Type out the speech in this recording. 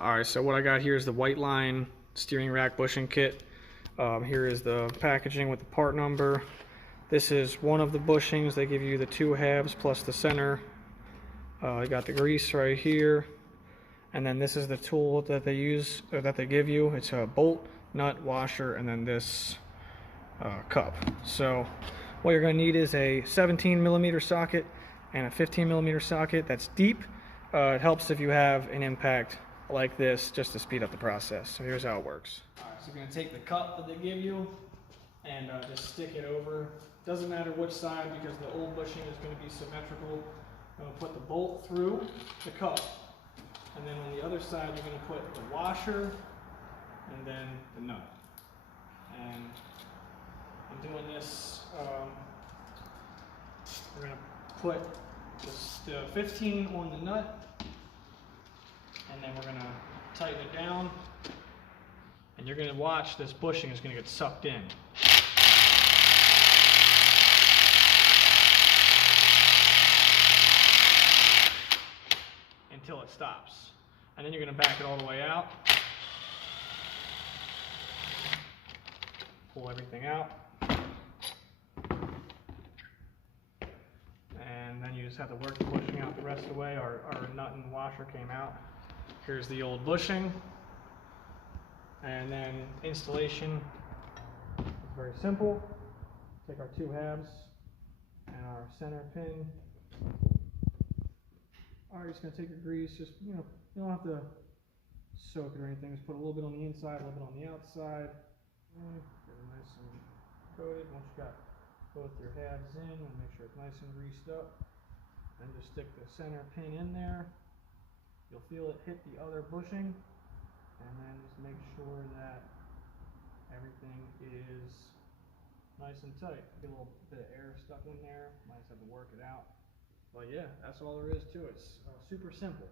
Alright, so what I got here is the Whiteline Steering Rack Bushing Kit. Here is the packaging with the part number. This is one of the bushings. They give you the 2 halves plus the center. I got the grease right here. And then this is the tool that they use, or that they give you. It's a bolt, nut, washer, and then this cup. So what you're going to need is a 17mm socket and a 15mm socket that's deep. It helps if you have an impact like this, just to speed up the process. So here's how it works. Alright, so you're going to take the cup that they give you and just stick it over. Doesn't matter which side, because the old bushing is going to be symmetrical. I'm going to put the bolt through the cup, and then on the other side you're going to put the washer and then the nut. And I'm doing this, we're going to put the 15 on the nut, and then we're going to tighten it down, and you're going to watch this bushing is going to get sucked in. Until it stops. And then you're going to back it all the way out. Pull everything out. And then you just have to work the bushing out the rest of the way. Our nut and washer came out. Here's the old bushing. And then installation is very simple. Take our 2 halves and our center pin. Alright, just going to take your grease. Just, you don't have to soak it or anything. Just put a little bit on the inside, a little bit on the outside. Get it nice and coated. Once you got both your halves in, and make sure it's nice and greased up. Then just stick the center pin in there. You'll feel it hit the other bushing, and then just make sure that everything is nice and tight. Get a little bit of air stuck in there. Might just have to work it out. But yeah, that's all there is to it. It's super simple.